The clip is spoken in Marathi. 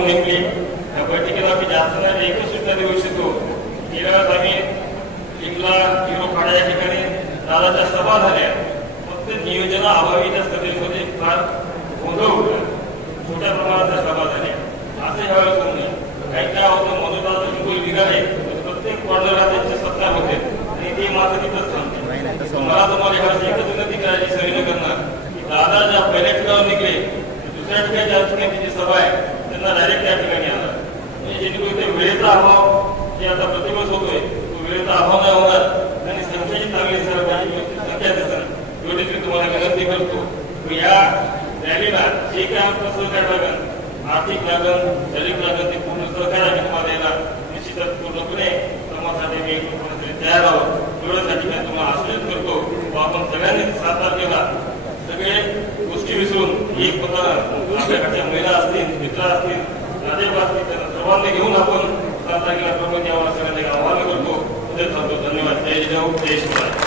होऊन नेमली या बैठकीला आम्ही जास्त नाही एकच सूचना देऊ इच्छितो. गेल्या वेळेस आम्ही लिंगला हिरोखाडा या ठिकाणी दादाच्या सभा झाल्या, फक्त नियोजनाअभावी त्या सभेमध्ये फार गोंधळ होता, छोट्या प्रमाणाच्या सभा झाल्या. असं ह्यावेळेस होऊ नये. काही काय होतं, मधुदादा जिंकून निघाले प्रत्येक वॉर्डला त्यांचे सत्ता होते आणि ते मात्र तिथंच थांबते. मला तुम्हाला ह्यावेळेस एकच विनंती करायची, सगळी करणार की दादा ज्या पहिल्या ठिकाणी निघले दुसऱ्या ठिकाणी ज्या ठिकाणी त्यांची सभा आहे त्यांना डायरेक्ट त्या ठिकाणी आला, म्हणजे जेणेकरून ते वेळेचा अभाव जे आता प्रतिबंध होतोय तो वेळेचा अभाव नाही होणार आणि संख्याची चांगली सहभागी व्यवस्थित संख्या दिसणार एवढीच मी तुम्हाला विनंती करतो. या रॅलीला जे काय आमचं सहकार्य लागेल, आर्थिक लागेल, शरीर लागेल, ते पूर्ण सहकार्य आम्ही तुम्हाला द्यायला निश्चितच पूर्णपणे समाजासाठी मी तयार आहोत. एवढ्यासाठी मी तुम्हाला आश्वासन करतो. आपण सगळ्यांनी 7 तारखेला सगळे गोष्टी विसरून एक पत्र आपल्याकडच्या महिला असतील, मित्र असतील, नातेवाईक असतील, त्यांना सर्वांनी घेऊन आपण 7 तारखेला प्रमुख यावर सगळ्यांना आवाहन करतो. धन्यवाद. जय देव, जय शिवराय.